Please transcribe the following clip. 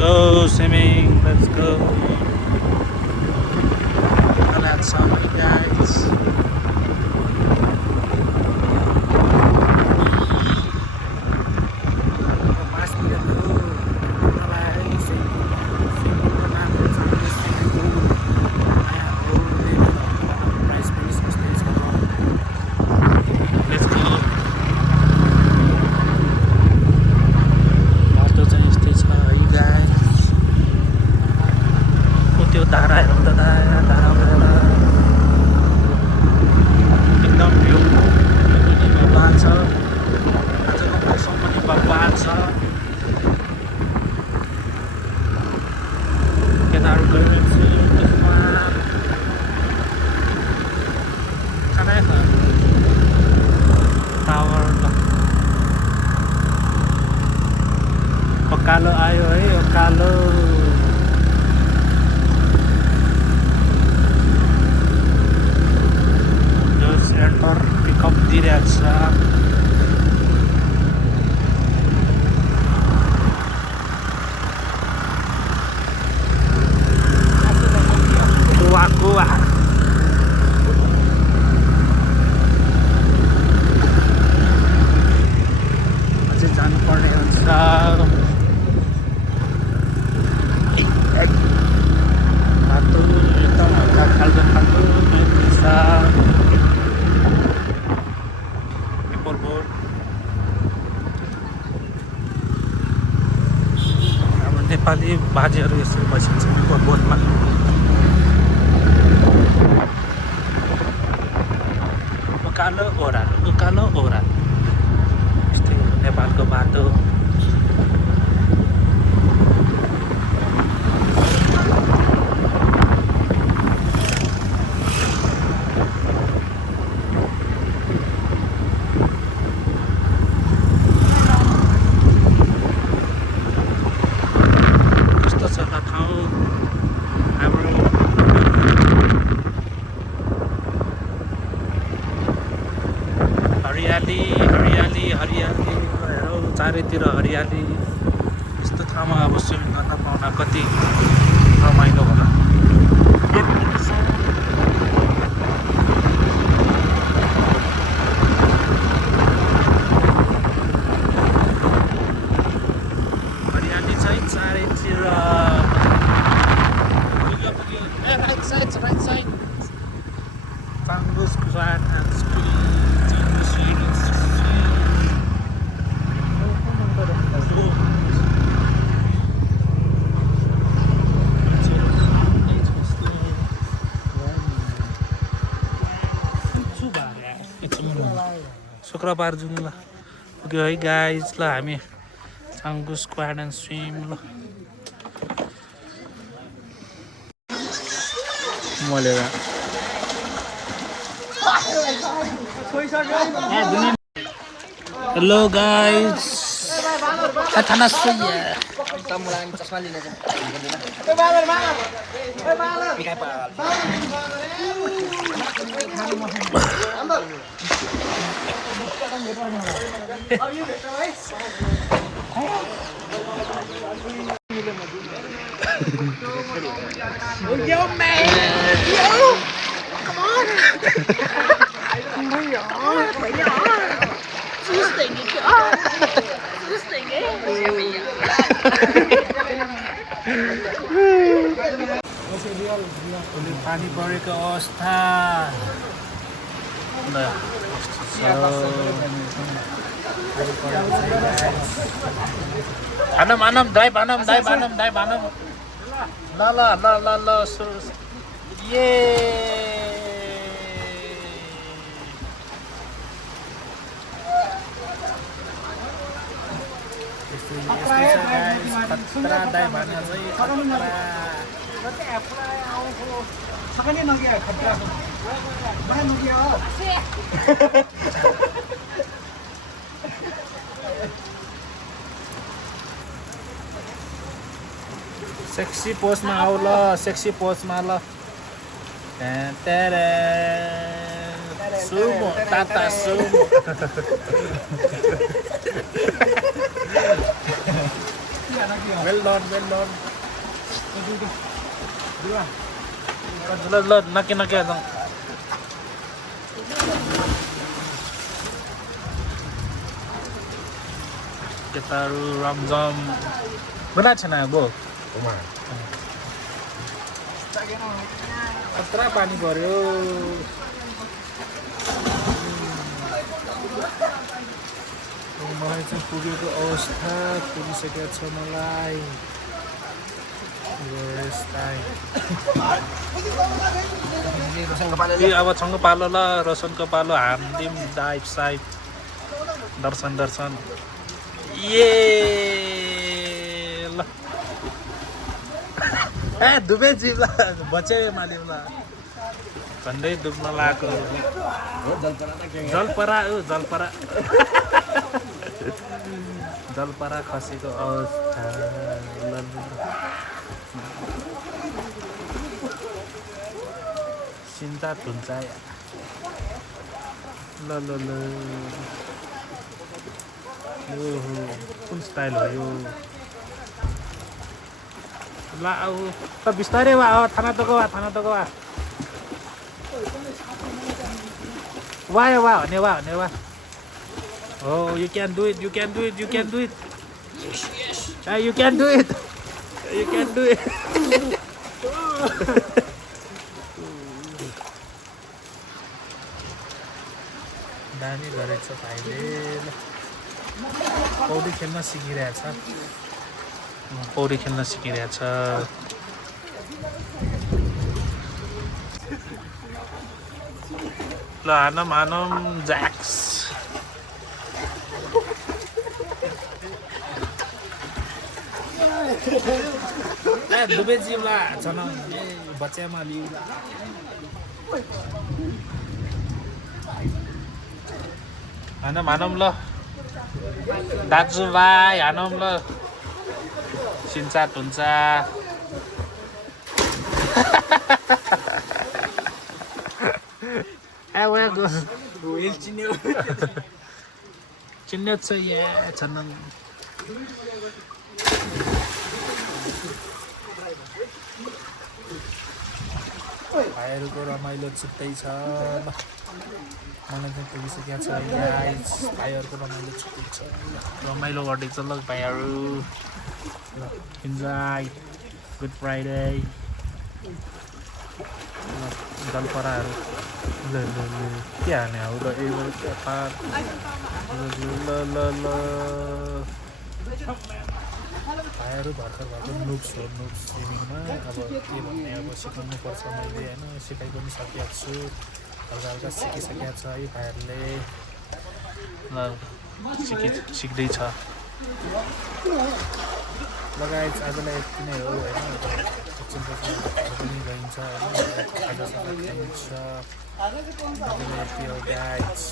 go swimming. Let's go. Let's go, guys. Okalo ayo Okalo. Just enter pick up दिइरहेछ गोवा अझै जानुपर्ने हुन्छ फाल्टो एकदम हल्का फाल्टो पैसा पेपर बोर्ड हाम्रो नेपाली बाजेहरू यसरी बसिन्छ पेपर बोर्डमा उकालो ओह्रालो यस्तै हो नेपालको बाटो हरियाली चारैतिर हरियाली यस्तो ठाउँमा अब स्विमिङ गर्न पाउन कति रमाइलो होला हरियाली छ चारैतिर right side Tangus Grand and शुक्रबार जाउँ ल पुग्यो है गाइज ल हामी चाङ्गु स्क्वाड एन्ड स्विम ल मलेर हेलो गाइज थाना सुइया Tamulan chasma lina dyan. Bigay pa. Yo man! Yo! Come on! पानी परेको अवस्था Anam dive anam la Sexy pose ma आउ ल sexy pose ma ल sumo tata sumo well done ल नके जाउँ केटाहरू रमझम बनाएको छैन अब खतरा पानी पर्यो मलाई चाहिँ पुगेको अवस्था पुगिसकेको छ मलाई अब सँग पालो ल रोशनको पालो हान्दिम दाइप साइप दर्शन ये ल ए डुबे जिब्ला बच्यो मालिमला झन्डै डुब्न लागेको जलपरा खसेको अवस्था चिन्ता हुन्छ ल ओहो कुन स्टाइल हो यो ल आऊ त बिस्तारै वा थाना तको वा वा भने वा Oh, you can do it. You can do it. You can do it. दामी गरेछ भाइले पौडी खेल्न सिकिरहेछ ल हानम ज्याक्स डुबे जिउला छन बच्चामा लिउला हानम ल दाजुभाइ हानम ल सिन्चाट हुन्छ चिन्ने छ यहाँ छन् भाइहरूको रमाइलो छुट्टै छ मलाई चाहिँ पुगिसकेको छ गाइस भाइहरूको रमाइलो छुट्टै छ रमाइलो गर्दैछ ल भाइहरू इन्जोय गुड फ्राइडे जलपराहरू ल के हाने हौ ल ल भाइहरू भर्खर नुक्स स्विमिङमा अब के भन्ने अब सिकाउनुपर्छ मैले होइन सिकाइ पनि सकेको छु हल्का सिकिसकेको छ है भाइहरूले ल सिक्दैछ लगायत आजलाई यति नै हो होइन एकछिनपछि पनि गइन्छ होइन खाजासाजा खाइन्छ यति हो गाइस